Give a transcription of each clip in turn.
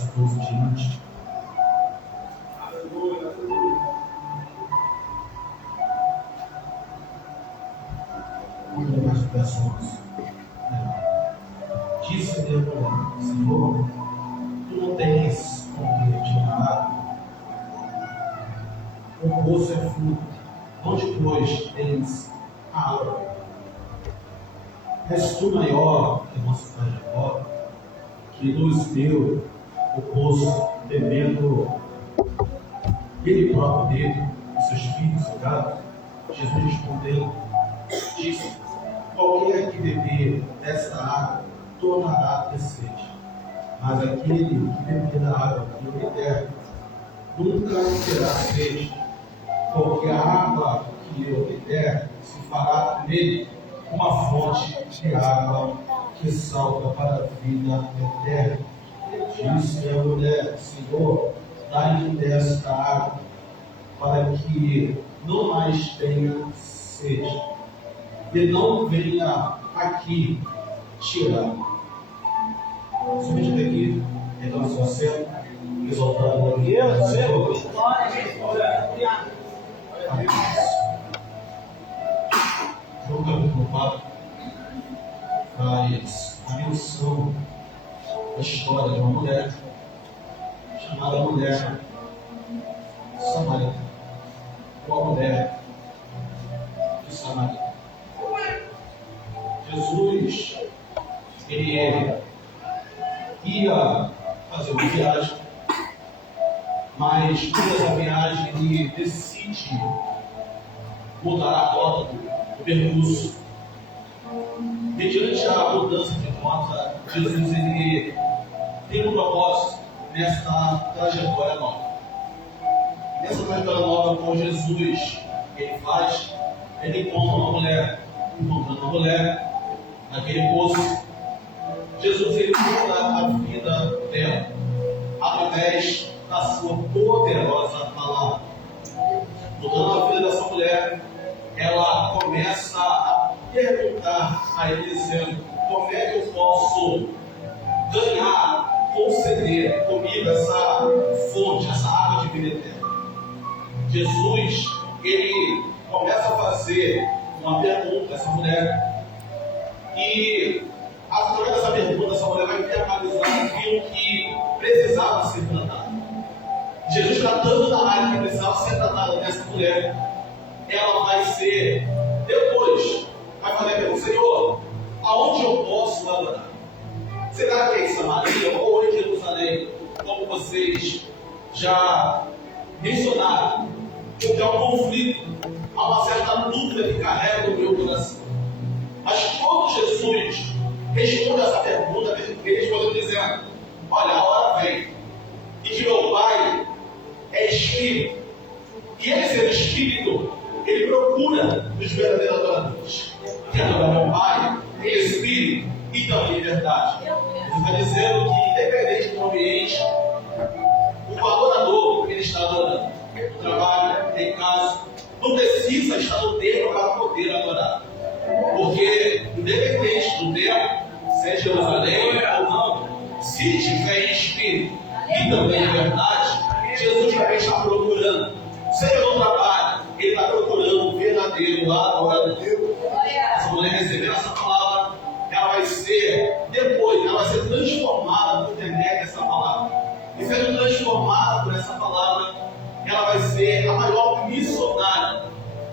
esposa diante. Muito mais pessoas. Disse a mulher: Senhor, tu não tens com que retirar água. O poço é fundo. Onde, pois, tens a água? És tu maior que nosso pai Jacó, que nos deu o poço, bebendo ele próprio dele, e seus filhos e gatos? Jesus respondeu, disse: qualquer que beber dessa água tornará a ter sede, mas aquele que beber da água que eu lhe der nunca terá sede. Porque a água que eu lhe der se fará nele uma fonte de água que salta para a vida eterna. Disse a mulher: Senhor, dá-lhe desta água, para que não mais tenha sede, e não venha aqui tirar. Somente daqui, então a sua cena, exaltando a Deus, Senhor. João capítulo 4 faz a menção da história de uma mulher chamada mulher Samaria, ou a mulher de Samaria. Jesus, ele ia fazer uma viagem, mas durante essa viagem ele decide mudar a rota do percurso. Mediante a mudança de rota, Jesus ele tem um propósito nessa trajetória nova. Nessa trajetória nova, com Jesus, ele encontra uma mulher. Encontrando uma mulher naquele poço, Jesus ele muda a vida dela através da sua poderosa palavra. Mudando a vida dessa mulher, ela começa a perguntar a ele, dizendo: como é que eu posso ganhar, conceder comigo essa fonte, essa água de vida eterna? Jesus, ele começa a fazer uma pergunta a essa mulher, e através dessa pergunta, essa mulher vai verbalizar aquilo que precisava ser tratado. Jesus, tratando da área que precisava ser tratada dessa mulher, ela vai ser, depois, vai fazer a pergunta: Senhor, aonde eu posso adorar? Será que é em Samaria ou em Jerusalém, como vocês já mencionaram? Porque há um conflito, há uma certa dúvida que carrega no meu coração. Mas quando Jesus responde essa pergunta, ele respondeu dizendo: olha, a hora vem, e que meu Pai é Espírito, e ele sendo Espírito, ele procura os verdadeiros adoradores. Que adorar meu Pai em Espírito e também em verdade. Ele está dizendo que, independente do ambiente, o adorador, ele está adorando. No trabalho, em casa, não precisa estar no templo para poder adorar. Porque, independente do templo, seja Jerusalém ou não, se tiver em Espírito e também em verdade, Jesus também está procurando. Seja no trabalho, ele está procurando o verdadeiro adorador. Essa mulher recebendo essa palavra, ela vai ser, depois, ela vai ser transformada por intermédio dessa palavra. E sendo transformada por essa palavra, ela vai ser a maior missionária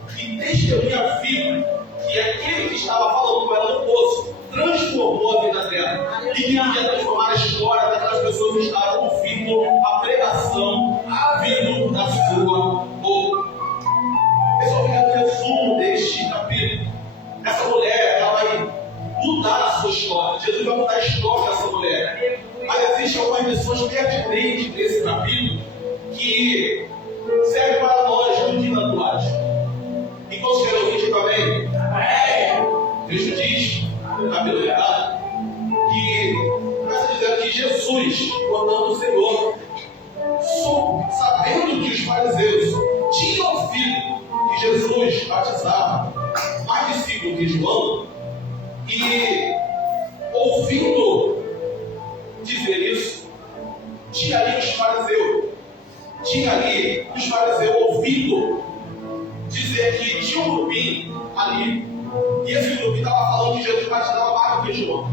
que testemunha viva que aquele que estava falando com ela no poço transformou a vida dela. E que ia transformar a história daquelas pessoas que estavam ouvindo a pregação vindo da sua boca. Esse é o pequeno resumo deste capítulo. Essa mulher, ela vai mudar a sua história. Jesus vai mudar a história dessa mulher. Mas existem algumas lições pertinentes desse capítulo que servem para nós no dia atuais. E quantos querem ouvir também? Cristo diz, no capítulo 8, que começa dizendo que Jesus, mandando o Senhor, sabendo que os fariseus tinham ouvido que Jesus batizava mais discípulos que João, e ouvindo dizer isso, tinha ali os fariseus ouvindo dizer que tinha um grupinho ali, e esse grupinho estava falando que Jesus batizava mais do que João.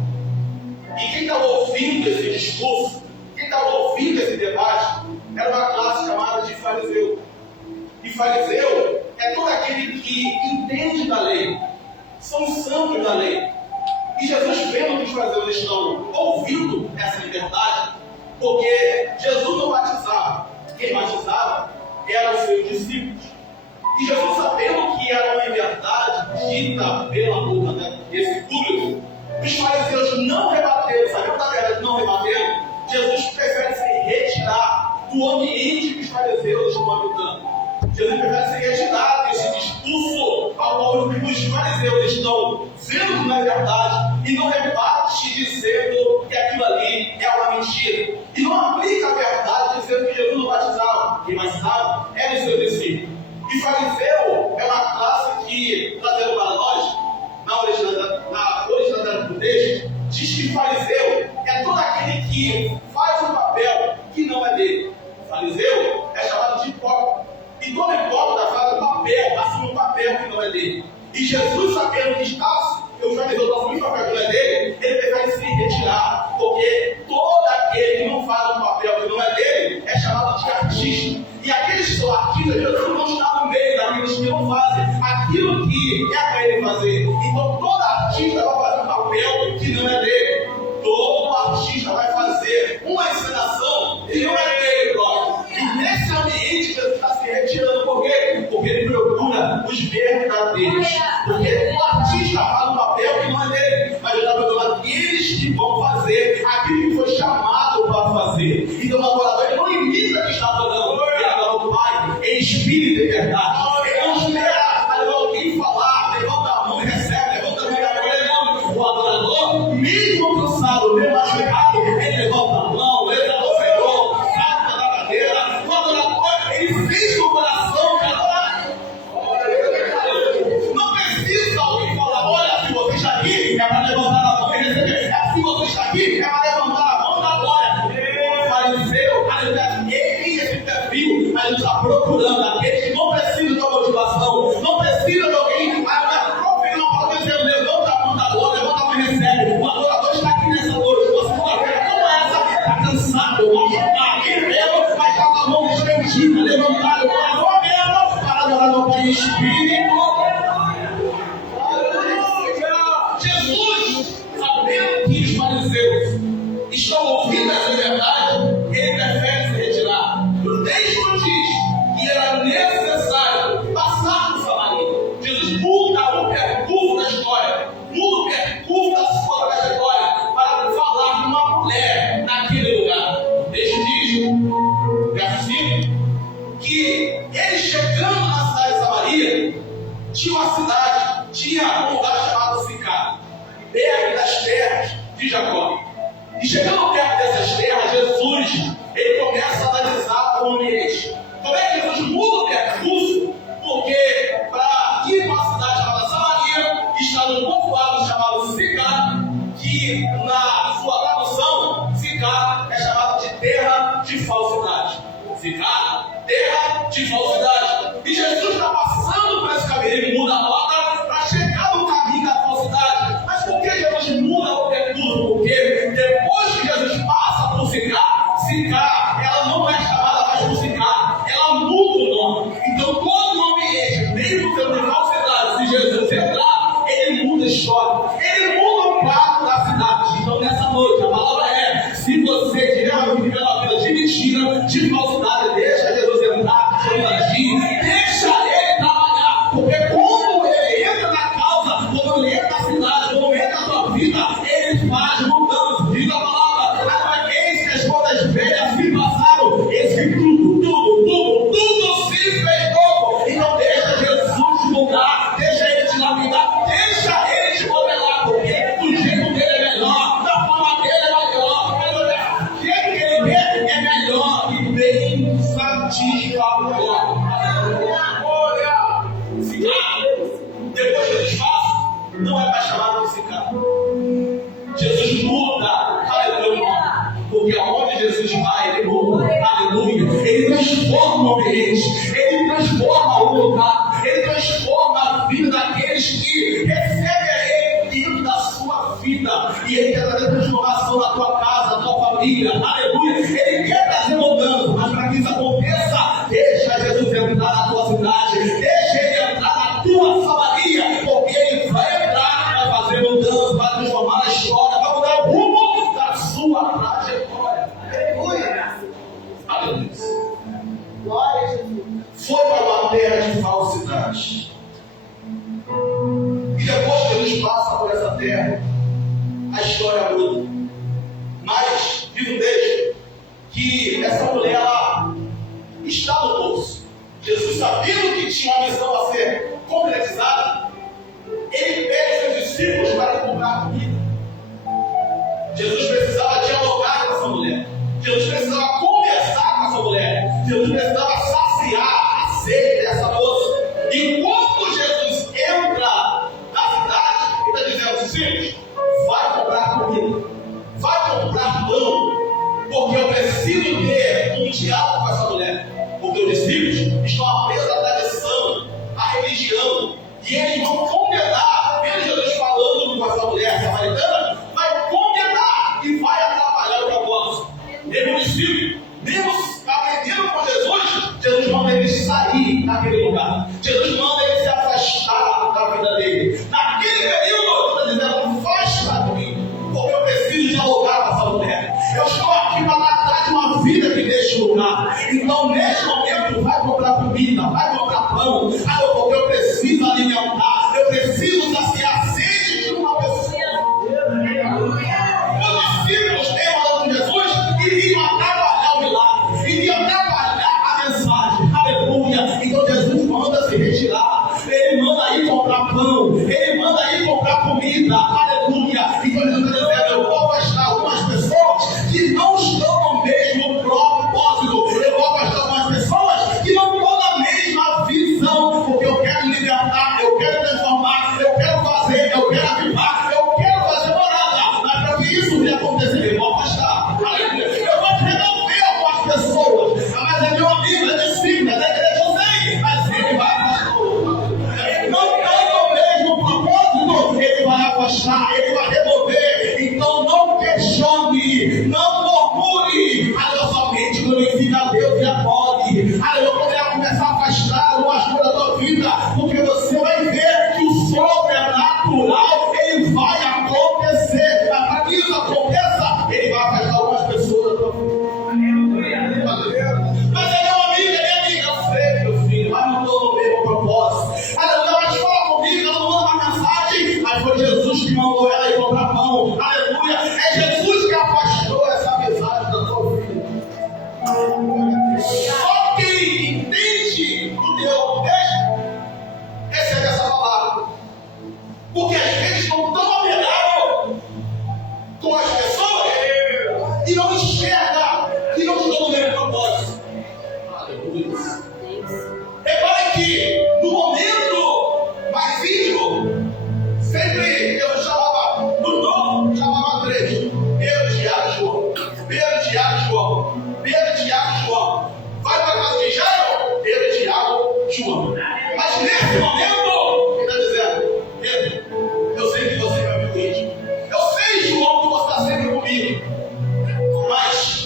E quem estava ouvindo esse discurso, quem estava ouvindo esse debate, era uma classe chamada de fariseu. E fariseu é todo aquele que entende da lei, são os santos da lei. E Jesus, vendo que os fariseus estão ouvindo essa liberdade, porque Jesus não batizava, quem batizava eram os seus discípulos. E Jesus, sabendo que era uma liberdade dita pela boca desse público, os fariseus não rebateram, sabendo da verdade, não rebateram. Jesus prefere se retirar do ambiente que os fariseus estão habitando. Jesus prefere se retirar desse discurso ao qual os fariseus estão vendo na verdade e não rebate dizendo que aquilo ali é uma mentira. E não aplica a verdade dizendo que Jesus não batizava. Quem batizava era o seu discípulo. E fariseu é uma classe que, trazendo para nós, na originalidade do texto, diz que fariseu é todo aquele que faz um papel que não é dele. Fariseu é chamado de hipócrita. E todo hipócrita faz um papel, assume um papel que não é dele. E Jesus, sabendo que os fariseus assumem um papel que não é dele, ele prefere se retirar. Porque todo aquele que não faz um papel que não é dele é chamado de artista. E aqueles que são artistas, Jesus não está no meio daqueles que não fazem aquilo que é para ele fazer. Então todo artista vai fazer um papel que não é dele. Todo artista vai fazer uma encenação que não é dele próprio. E nesse ambiente Jesus está se retirando. Por quê? Porque ele procura os verdadeiros. Porque o artista faz um papel que não é dele, mas ele está procurando aqueles que vão fazer aquilo que foi chamado para fazer. Então o adorador ele não imita o que está adorando. Ele adora o Pai em espírito e verdade. Ele não espera alguém falar, levanta a mão e recebe, levanta a mão e agora não. O adorador, mesmo cansado, mesmo machucado, ele levanta a mão, ele levanta o Senhor, salta da cadeira. O adorador, ele fez o coração de adorar. Não precisa alguém falar, olha, se você está aqui, é para levantar a mão e receber. Se você está aqui, é para levantar a mão da glória. O fariseu, esse perfil, a gente está procurando aqueles que não precisam de uma motivação, não precisam de alguém, não pode dizer, levanta a mão da glória, levanta a mão e recebe. O adorador está aqui nessa noite, uma segunda-feira como essa, está cansado, machucado, guerreiro, mas está com a mão estendida, levantada, com a mão mesmo, para adorar no Pai em espírito. Jesus, sabendo que os fariseus estão ouvindo essa verdade, ele prefere se retirar. O texto diz que era necessário passar por Samaria. Jesus muda o percurso da história, muda o percurso da sua trajetória para falar de uma mulher naquele lugar. O texto diz, verso 5, que ele chegando na cidade de Samaria, tinha um lugar chamado Sicar, perto das terras de Jacó. E chegando perto dessas terras, Jesus ele começa a analisar o ambiente. Como é que Jesus muda o percurso? Porque para ir para uma cidade chamada Samaria, está num povoado chamado Sicar, que na sua tradução, Sicar é chamado de terra de falsidade. Sicar, terra de falsidade. E Jesus está passando por esse caminho, ele muda a rota para chegar no caminho da falsidade. Mas por que Jesus muda o percurso? Porque depois que Jesus passa por Sicar, ela não é chamada mais por Sicar, ela muda o nome. Então todo o ambiente, mesmo sendo de falsidade, se Jesus entrar, ele muda a história, ele muda o quadro da cidade. Então nessa noite a palavra é: se você tiver uma vida de mentira, de falsidade, deixa Jesus entrar, Jesus agir, deixa ele trabalhar, porque quando ele entra na causa, quando ele entra na cidade, quando ele entra na tua vida, ele faz mudança. Diz a palavra: eis que as coisas velhas se passaram, eis que tudo se fez novo. Então deixa Jesus mudar, deixa ele te lapidar, deixa ele te modelar, porque do jeito dele é melhor, da forma dele é melhor, do jeito que ele quer é melhor e bem satisfatório. Sicar, depois que eles façam, não é mais chamado de Sicar. Jesus muda, aleluia, porque Porque aonde Jesus vai, ele muda. Aleluia. Ele transforma o ambiente. Ele transforma o lugar. Ele transforma a vida daqueles que recebem a Ele dentro da sua vida. E Ele quer trazer transformação na tua casa, na tua família. Aleluia. Ele quer trazer mudança. Mas para que isso aconteça, deixa Jesus entrar na tua cidade. Deixa Ele entrar na tua família. Porque Ele vai entrar, vai fazer mudança, vai transformar a história, vai mudar o rumo da sua trajetória. Aleluia. Aleluia. Glória a Jesus. Foi para uma terra de falsidade. E depois que eles passam por essa terra, a história muda. Mas diz o texto que essa mulher ela está no poço. Jesus, sabendo que tinha uma missão a ser concretizada, ele pede seus discípulos para encontrar comida. Jesus precisava dialogar com essa mulher. Jesus precisava conversar com essa mulher. Jesus precisava saciar a sede dessa moça. E quando Jesus entra na cidade, ele está dizendo aos discípulos: vai comprar comida, vai comprar pão, porque eu preciso ter um diálogo com essa mulher. Porque os discípulos estão presos à tradição, à religião, e eles vão condenar, vendo Jesus falando com essa mulher samaritana, vai condenar e vai atrapalhar o propósito. E os discípulos, mesmo aprendendo com Jesus, Jesus manda eles sair daquele lugar. Jesus manda eles se afastar da vida dele. Naquele período, ele está dizendo: afasta de mim, porque eu preciso dialogar com essa mulher. Eu estou aqui para tratar de uma vida que deixa o lugar. Então, neste momento, vai comprar comida, vai comprar pão, porque eu preciso alimentar, eu preciso saciar a sede de uma pessoa. Os discípulos, falando com Jesus, iriam atrapalhar o milagre, iriam atrapalhar a mensagem. Aleluia. Então, Jesus manda se retirar, ele manda ir comprar pão, ele manda ir comprar comida. Aleluia. Então, Jesus está dizendo: eu vou afastar algumas pessoas que não estão no mesmo propósito. Eu vou afastar algumas pessoas que não estão na mesma visão, porque eu quero libertar, eu quero transformar, eu quero fazer, eu quero avivar, eu quero fazer morada. Mas para que isso venha acontecer, eu vou afastar. Aleluia. Eu vou remover algumas pessoas. Mas é meu amigo, é discípulo, é da igreja, eu sei, mas ele vai afastar. Não está no mesmo propósito, ele vai afastar, ele vai remover. Então não questione, não murmure. A sua mente glorifica a Deus e adore. Eu poderá começar a afastar algumas coisas da tua vida, porque você vai ver que o sobrenatural ele vai acontecer. Mas para que isso aconteça, ele vai afastar algumas pessoas da tua vida. Mas é meu amigo, é minha amiga, eu sei, meu filho, mas não estou no mesmo propósito. Aleluia, mas fala comigo, ela não manda uma mensagem, mas foi Jesus que mandou ela ir comprar pão. Aleluia, é Jesus que afastou essa amizade da tua vida. Só quem entende o teu texto recebe essa palavra. Porque às vezes não estão apegados com as pessoas e não enxerga que não estão no mesmo propósito. Aleluia. Repare que no momento mais íntimo, sempre eu chamava, no novo, chamava três: Pedro, Tiago e João. Pedro, Tiago e João. Pedro, Tiago e João. Vai para a casa de Jairo, Pedro, Tiago e João. Mas nesse momento, ele está dizendo: Pedro, eu sei que você é meu amigo íntimo. Eu sei, João, que você está sempre comigo. Mas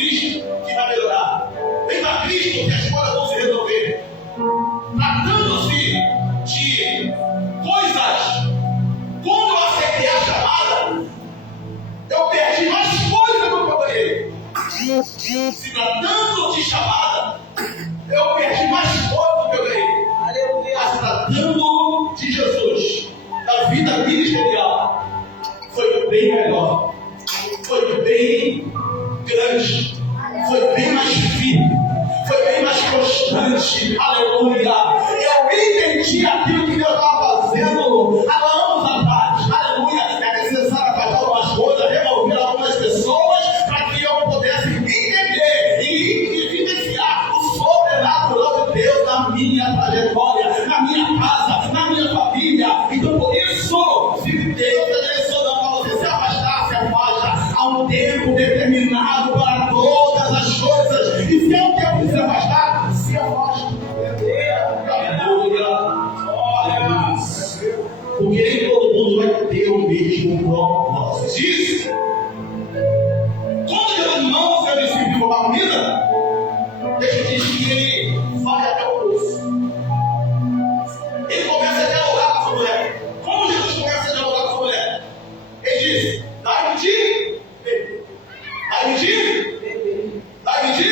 Cristo que vai melhorar. Vem para Cristo que as coisas vão se resolver. Tratando-se de coisas, quando eu aceitei a chamada, eu perdi mais coisas do que eu ganhei. Se tratando de chamada, eu perdi mais coisas do que eu ganhei. Mas tratando de Jesus, da vida ministerial, foi bem melhor, foi bem grande, foi bem mais firme, foi bem mais constante. Aleluia! Eu entendi aquilo que Deus estava fazendo há anos atrás. Aleluia! É necessário afastar algumas coisas, remover algumas pessoas para que eu pudesse entender e vivenciar o sobrenatural de Deus na minha trajetória, na minha casa, na minha família. Então, por isso, se Deus está direcionando para você se afastar, se afasta. Há um tempo determinado para todas as coisas. E se é um tempo de se afastar, se afasta. Olha, porque nem todo mundo vai ter o mesmo propósito. Diz, quando Jesus manda o seu discípulo para a comida, deixa eu dizer que ele vai até o poço. Ele começa a dialogar com essa mulher. Como Jesus começa a dialogar com essa mulher? Ele diz: dá-me de beber. Dá-me de? Dá-me de?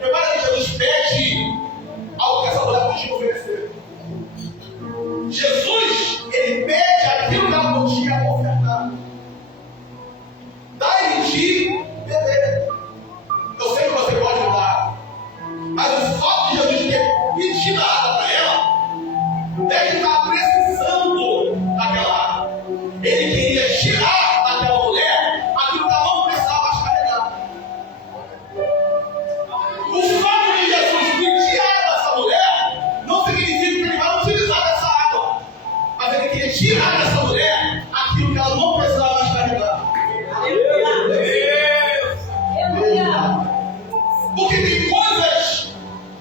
Prepara que Jesus pede algo que essa mulher podia oferecer. Jesus, ele pede aquilo que ela podia ofertar. Dá-me de beber. Eu sei que você pode mudar, mas o fato de Jesus ter pedido água para ela, deve estar precisando daquela água. Ele queria tirar daquela mulher aquilo que ela não precisava mais carregar. O fato de Jesus pedir água dessa mulher não significa que ele vai utilizar dessa água, mas ele queria tirar dessa mulher aquilo que ela não precisava mais carregar. Porque tem coisas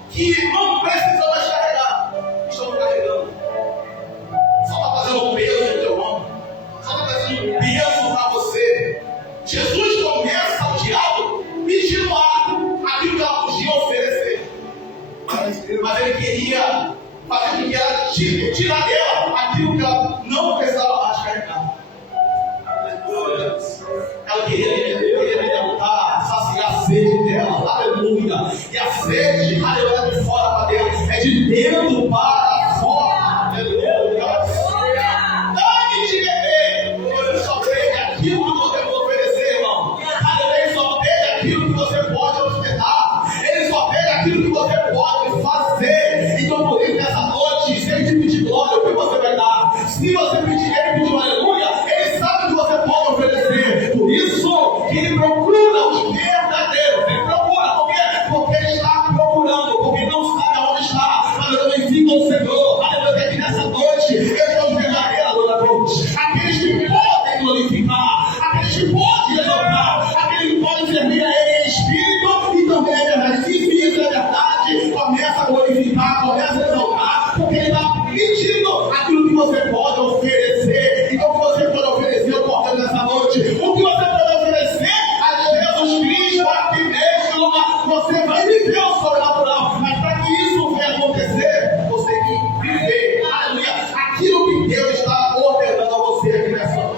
que não precisam mais carregar, estão carregando. Só está fazendo um peso no teu ombro, só está fazendo um peso para você. Jesus começa ao diálogo pedindo algo, aquilo que ela podia oferecer, mas ele queria fazer com que ela tirar dela aquilo que ela não precisava mais carregar. Ela queria me derrotar, saciar a sede dela, aleluia. E a sede, aleluia, de fora para dentro, é de dentro para fora, aleluia. Dá-me de beber. Ele só pede aquilo que você pode oferecer, irmão. Ele só pede aquilo que você pode ofertar. Ele só pede aquilo que você pode fazer. Então, por isso, nessa noite, se ele te pedir glória, o que você vai dar? Se você pedir, ele pedir aleluia, ele sabe o que você pode oferecer. Por isso que ele procura os verdadeiros. Ele procura, por quê? Porque ele está procurando, porque não sabe aonde está. Mas eu também fico ao Senhor. Aleluia, que nessa noite eu estou verdadeira, dona Cruz. Aqueles que podem glorificar, aqueles que podem exaltar, aqueles que podem servir a ele em espírito e também é verdade. Se isso é verdade, começa a glorificar, começa a exaltar, porque ele está pedindo aquilo que você pode oferecer. Então, o que você pode oferecer, eu posso nessa noite. O que você pode oferecer a Jesus Cristo aqui mesmo, você vai viver o sobrenatural. Mas para que isso venha acontecer, você tem que viver, aleluia, aquilo que Deus está ordenando a você aqui nessa noite.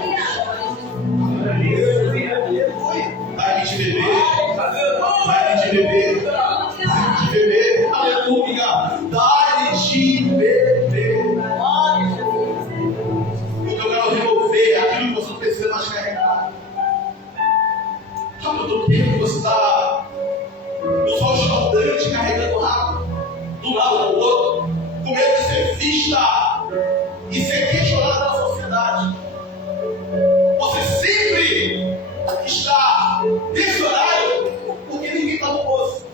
Vai de beber, vai de beber, vai de beber, aleluia, dá-lhe de beber. Porque eu quero remover aquilo que você não precisa mais carregar. Sabe quanto tempo que você está no sol escaldante, carregando água de um lado para o outro, com medo de ser vista e ser questionada pela sociedade? Você sempre está nesse horário porque ninguém está no poço.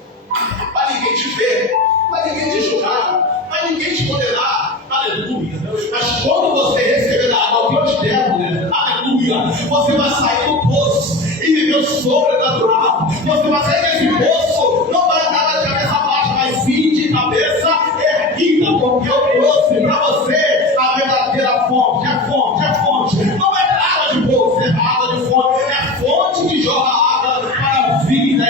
Vai ninguém te ver, vai ninguém te julgar, vai ninguém te condenar. Aleluia. Mas quando você receber da água que eu te der, mulher, aleluia, você vai sair do poço e viver o sobrenatural. Você vai sair desse poço, não vai andar de cabeça baixa, mas sim de cabeça erguida, porque eu trouxe para você a verdadeira fonte. É fonte, é fonte. Não é água de poço, é água de fonte. É fonte que joga água para a vida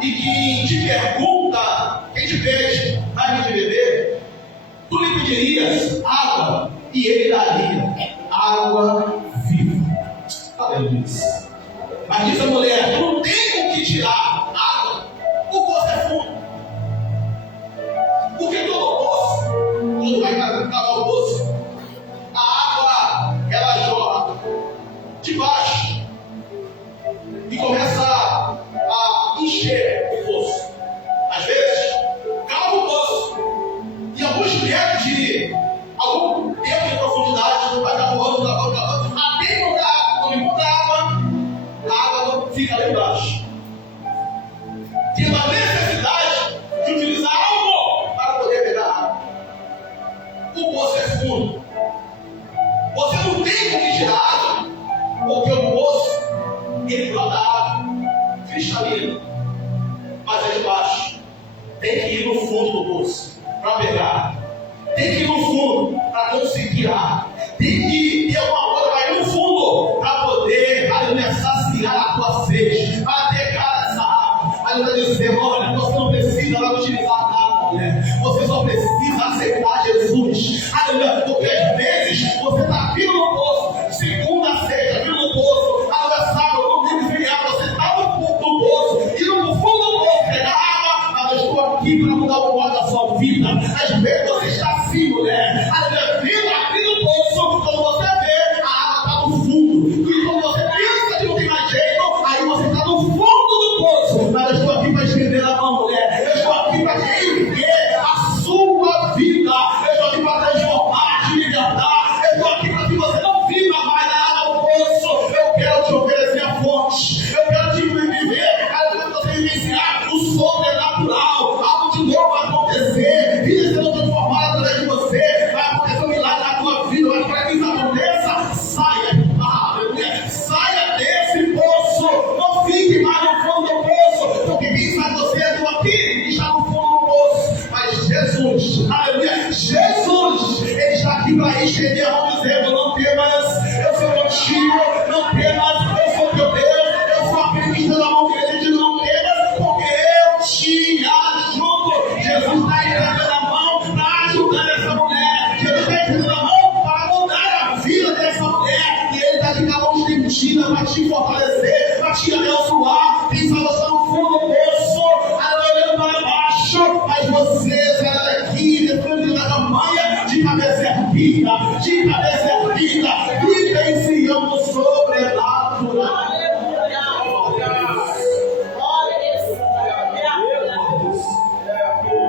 e quem te pergunta, quem te pede, vai me beber, tu lhe pedirias água e ele daria água viva. Aleluia. Mas diz a mulher, tu não tem com que tirar água, o poço é fundo. Porque todo poço, quando vai cavar o poço, a água ela jorra de baixo e começa a encher o poço. Às vezes, cava o poço e alguns metros de algum tempo de profundidade vai cavando, até quando encontra água, a água fica lá embaixo. Tem uma necessidade de utilizar algo para poder pegar água. O poço é fundo. Você não tem como tirar água, porque o poço ele brota água cristalina, mas é de baixo. Tem que ir no fundo do poço para pegar. Tem que ir no fundo para conseguir água. Tem que ir alguma coisa para ir no fundo para poder saciar a tua sede, para pegar essa água. Aí vai dizer, olha, você não precisa utilizar nada, mulher. Você só precisa aceitar Jesus. Aleluia, porque às vezes você está vindo no poço, segunda, sexta, vindo no poço, aleluia, sábado, domingo, feriado, você está no fundo do poço, indo no fundo do poço, pegar água, mas eu estou aqui para mudar o quadro da sua vida. Às vezes você está assim, mulher, aleluia, vindo aqui no poço, quando você vê, a água está no fundo, e quando você pensa que não tem mais jeito, aí você está no fundo do poço, mas eu estou aqui para estender a mão, mulher, eu estou aqui para erguer a sua vida, eu estou aqui para transformar, te libertar, eu estou aqui para que você não viva mais na água do poço, eu quero te oferecer a fonte, eu quero te viver, eu quero você vivenciar o sobrenatural, algo de novo vai acontecer, vidas serão transformadas através de você, vai acontecer um milagre na tua vida, mas para que isso aconteça, saia desse poço, não fique mais no fundo do poço, porque quem sabe você é do aqui e está no fundo do poço, mas Jesus, aleluia, Jesus, Ele está aqui para estender a mão dizendo, não temas, eu sou contigo, não temas, eu sou teu Deus, eu sou aquele que está na mão dele, diz não temas, porque eu te ajudo. Jesus está estendendo a mão para ajudar essa mulher, Jesus está estendendo a mão para mudar a vida dessa mulher, e Ele está aqui com a mão estendida para te fortalecer, para te abençoar. Quem sabe você está no fundo do poço, olhando para baixo, mas você sai daqui, depois da tamanha, de cabeça erguida, vivenciando o sobrenatural.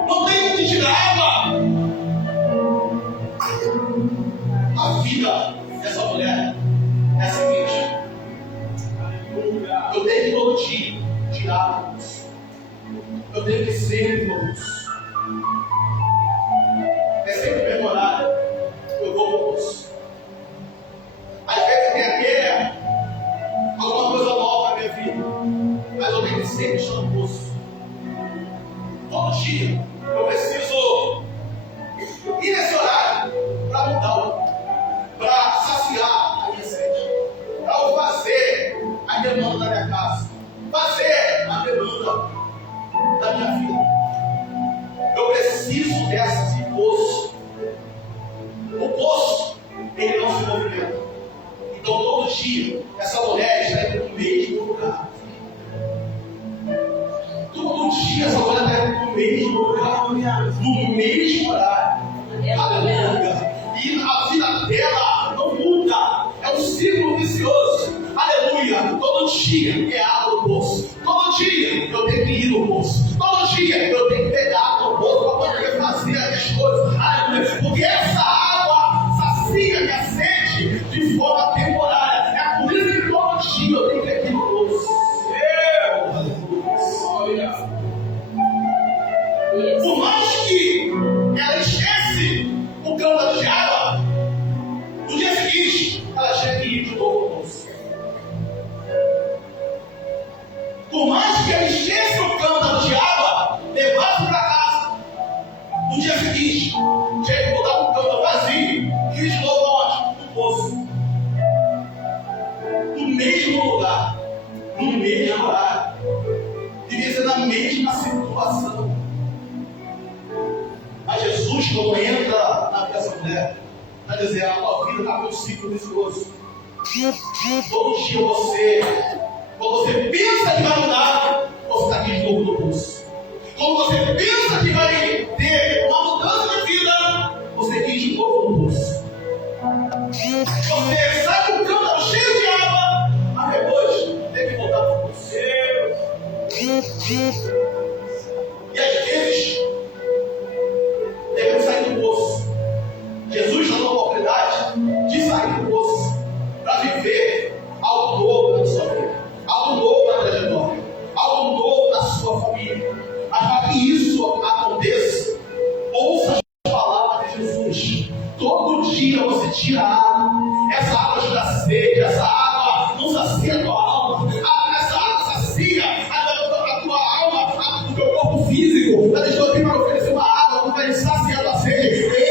Não tem que tirar água. A vida dessa mulher é a seguinte: eu tenho que todo dia tirar, eu tenho que ser Deus. É sempre o mesmo horário, eu vou ao poço. Às vezes tem até alguma coisa nova na minha vida, mas eu tenho que sempre estar no poço. Todo dia eu preciso ir nesse horário para mudar, para saciar a minha sede, para fazer a demanda da minha casa, fazer a demanda da minha vida. Eu preciso desse poço. O poço, ele não se movimenta. Então todo dia essa mulher está indo para o mesmo lugar. Todo dia essa mulher está indo para o mesmo lugar, no mesmo horário. Aleluia. E a vida dela não muda. É um ciclo vicioso. Aleluia. Todo dia é água no poço. Todo dia eu tenho que ir no poço. Todo dia eu tenho que pegar água no poço para poder fazer as coisas. Aleluia. Porque essa água sacia minha sede de forma temporária. É por isso que todo dia eu tenho que ir no poço. Aleluia. Por mais que ela esquece o cântaro de água, no dia seguinte ela tinha que ir de novo ao poço. Por mais que ela esqueça o cântaro de água, constantemente na situação. Mas Jesus, quando entra na vida dessa mulher, está dizendo: a tua vida está com um ciclo vicioso. Todo dia quando você pensa que vai mudar, você está aqui de novo no pulso. Quando você pensa que vai ter uma mudança de vida, você está aqui de novo no pulso. Você sai do cântaro cheio de água, mas depois tem que voltar para o pulso. E às vezes devemos sair do poço. Jesus dá uma oportunidade de sair do poço para viver algo novo na sua vida, algo novo na trajetória, algo novo na sua família. Mas para que isso aconteça, ouça as palavras de Jesus. Todo dia você tira água. Essa água te dá sede, essa água não sacia a tua alma. Essa água sacia a tua alma, o teu corpo físico. Ela estou aqui para oferecer uma água que vai saciar a tua sede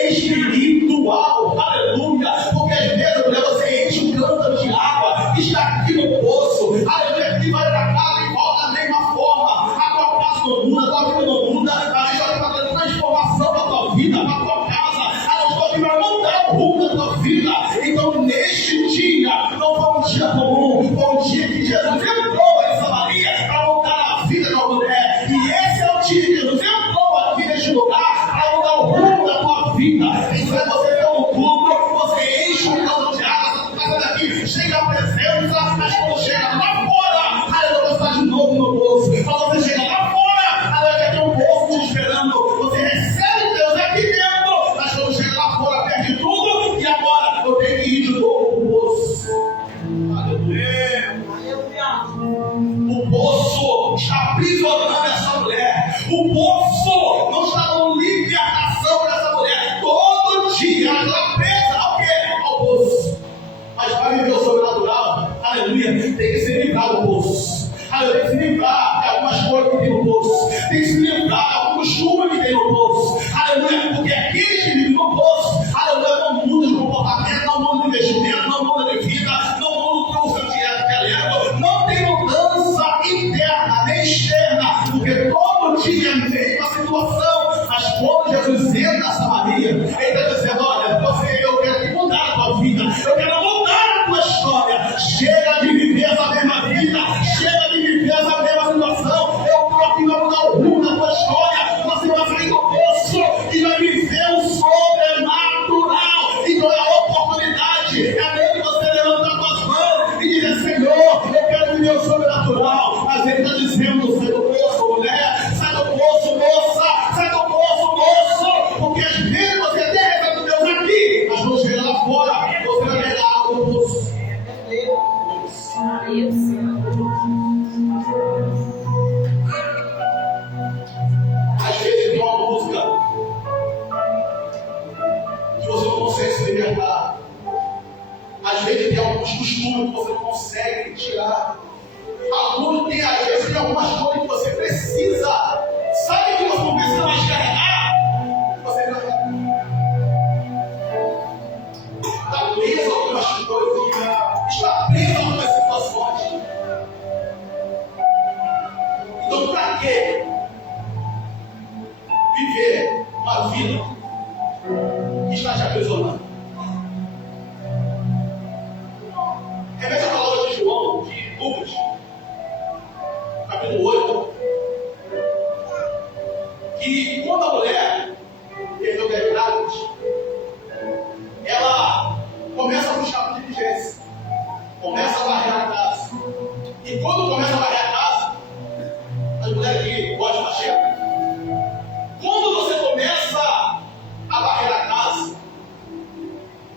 espiritual. Aleluia. Porque às vezes você enche um cântaro de água, está aqui no poço. Aleluia. E vai para casa e volta da mesma forma. A tua casa não muda, a tua vida não muda. A gente vai fazer transformação da tua vida, da tua casa. A gente vai mudar o rumo da tua vida. Então, neste dia, não foi um dia comum, foi um dia que Jesus entrou em Samaria para mudar a vida da mulher. E esse é o dia que Jesus entrou aqui neste lugar para mudar o rumo da tua vida. Então, você vê um culto, você enche um caldo de água, você sai daqui, chega a presença, mas quando chega lá fora, aí você está de novo no poço. Quando você chega lá fora, aí vai ter um poço te esperando. Você recebe Deus aqui dentro, mas quando chega lá fora, perde tudo. E agora eu tenho que ir de novo para o poço. Aleluia. O poço está aprisionando essa mulher. O poço não está dando libertação para essa mulher. Todo dia ela está presa ao quê? Ao poço. Mas para viver o sobrenatural, aleluia, tem que se livrar do poço. Aleluia, tem que se livrar de algumas coisas que tem no poço. Tem que se livrar de algum costume que tem no poço. Aleluia, porque aqueles que vivem no poço, aleluia, não mudam de comportamento, não mudam de investimento, não mudam de vida, não mudam do seu direto, não tem mudança interna nem externa, porque todo dia vem uma situação. Mas quando Jesus entra na Samaria, ele está dizendo: olha, eu quero mudar a tua vida, eu quero mudar a tua história. Chega de viver essa mesma vida, chega de viver essa mesma situação. Eu estou aqui para mudar o rumo da tua história. Você vai sair do poço e vai viver o sobrenatural. Então é a oportunidade, é mesmo você levantar as tuas mãos e dizer: Senhor, eu quero viver o sobrenatural. Mas ele está dizendo: sai do poço, mulher, sai do poço, moça, sai do poço, moço, porque às vezes você até recebe Deus aqui, mas quando chegar lá fora, você vai pegar água do poço. Às vezes tem uma música que você não consegue se libertar. Às vezes tem alguns costumes que você não consegue tirar. Às vezes tem algumas coisas que você precisa. Sabe que você não precisa mais carregar? Você carrega. Está preso a algumas coisas. Está preso a algumas situações. Então, para que viver uma vida que está te aprisionando? Remete a palavra de João, de Lucas, capítulo 8, que quando a mulher perdeu gravidez, ela começa a buscar uma diligência, começa a varrer a casa. E quando começa a varrer a casa, as mulheres que gostam de faxina, quando você começa a varrer a casa,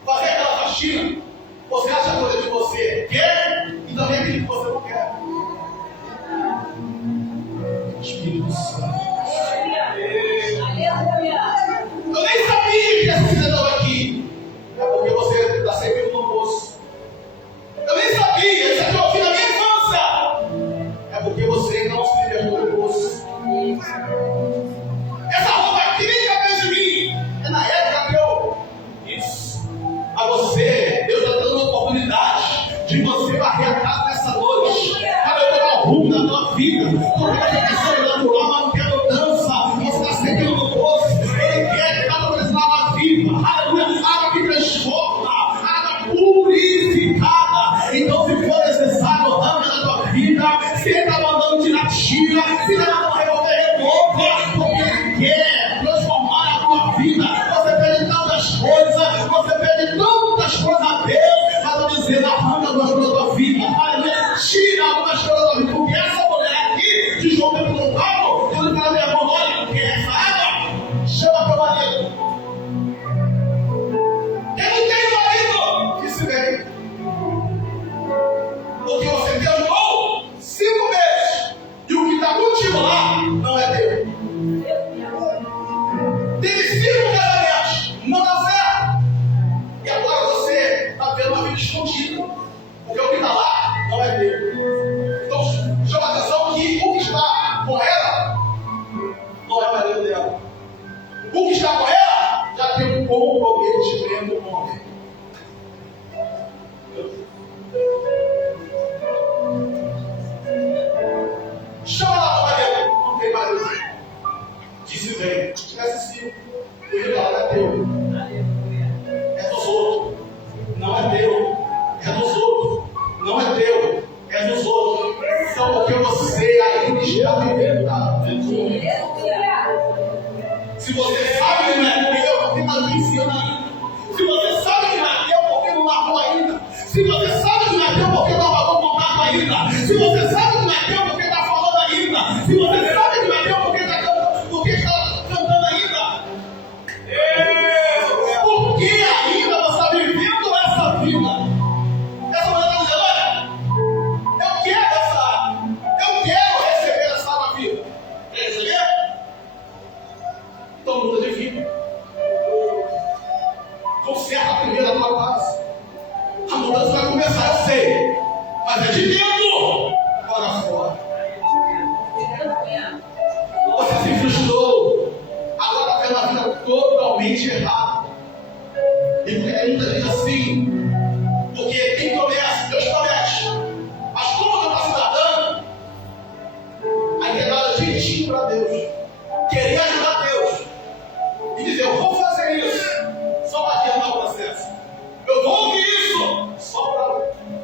fazer aquela faxina, você acha coisa que você quer e também aquilo que você não quer. Espírito Santo. Eu nem sabia que essa cena estava aqui. É porque você está sempre no poço. Eu nem sabia, isso aqui eu ouvi na minha infância. É porque você não se libertou do poço. Essa roupa aqui nem cabe de mim. É na época que eu. Isso. A você, Deus está dando uma oportunidade de você varrer a casa nessa noite. Para eu pegar o rumo da tua vida. Porque a gente é sobrenatural. tira. Se der para revolver, remova. Porque Ele quer transformar a tua vida. Você pede tantas coisas, você pede tantas coisas a Deus. Mas eu dizer, arranca algumas coisas da tua vida. Aleluia. Tira algumas coisas da tua vida. Porque essa mulher aqui, de João capítulo 4, ele fala, minha irmã, olha, quer essa água? Chama teu marido. Quem não tem marido, que se vê. Porque você terminou 5 meses e o que está contigo lá não é teu. Teve 5 casamentos, não dá certo. E agora você está tendo uma vida escondida. Porque o que está lá não é teu. Então chama a atenção que o que está com ela não é o marido dela. O que está com ela já tem um comprometimento com alguém. Chama lá para marido. Não tem marido. Disse bem. Se tivesse 5, o filho dela é teu. É dos outros. Não é teu. É dos outros. Não é teu. É dos outros. Então porque você ainda está vivendo da se você sabe que não é teu, porque está vencendo ainda. Se você sabe que não é teu, porque não largou ainda. Se você sabe que não é teu, porque não pagou contato ainda. Se você sabe que não é teu, porque está falando ainda. Se você sabe que não é teu, porque está cantando ainda. Por que ainda você está vivendo essa vida? Essa mulher está dizendo, olha, eu quero receber essa nova vida. Quer receber? Então muda de vida. Conserta a primeira tua base. A mudança vai começar, eu sei. Mas é de dentro para fora. Você se frustrou. Agora está vendo a vida totalmente errada. E por que tem muita gente assim? Porque quem começa, Deus promete. Mas como não está se tratando, a entregada gentil para Deus. Querer ajudar Deus. E dizer, eu vou fazer isso só para adiantar o processo. Eu vou ouvir isso só para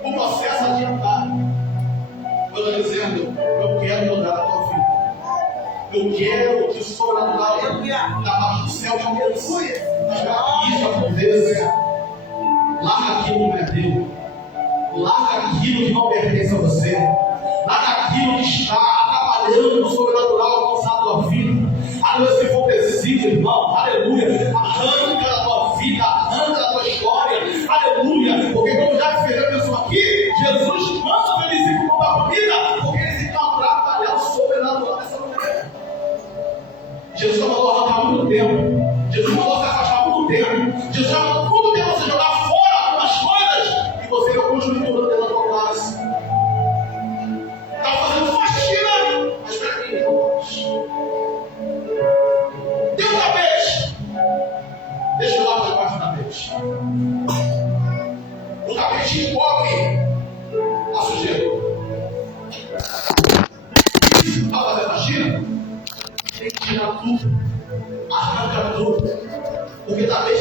o processo adiantar. Eu estou dizendo, eu quero mudar a tua vida. Eu quero que o sobrenatural da parte do céu te abençoe. Mas para que isso aconteça, larga aquilo que não é teu. Larga aquilo que não pertence a você. Larga aquilo que está atrapalhando o sobrenatural alcançar a tua vida. Aleluia, se for preciso, irmão, aleluia, arranca da tua vida, arranca da tua história, aleluia, porque como já fez a pessoa aqui, Jesus manda o discípulo comprar comida, porque eles estão atrapalhando o sobrenatural dessa mulher. Jesus já mandou arrancar há muito tempo, Jesus mandou se afastar há muito tempo, Jesus já mandou muito tempo você jogar fora algumas coisas e você não continua mudando dentro da tua casa. Está fazendo faxina, mas para mim não. Deu um tapete. Deixa eu dar debaixo do tapete. O tapete encobre a sujeira. Ao fazer faxina, tem que tirar tudo. Arranca tudo. Porque tapete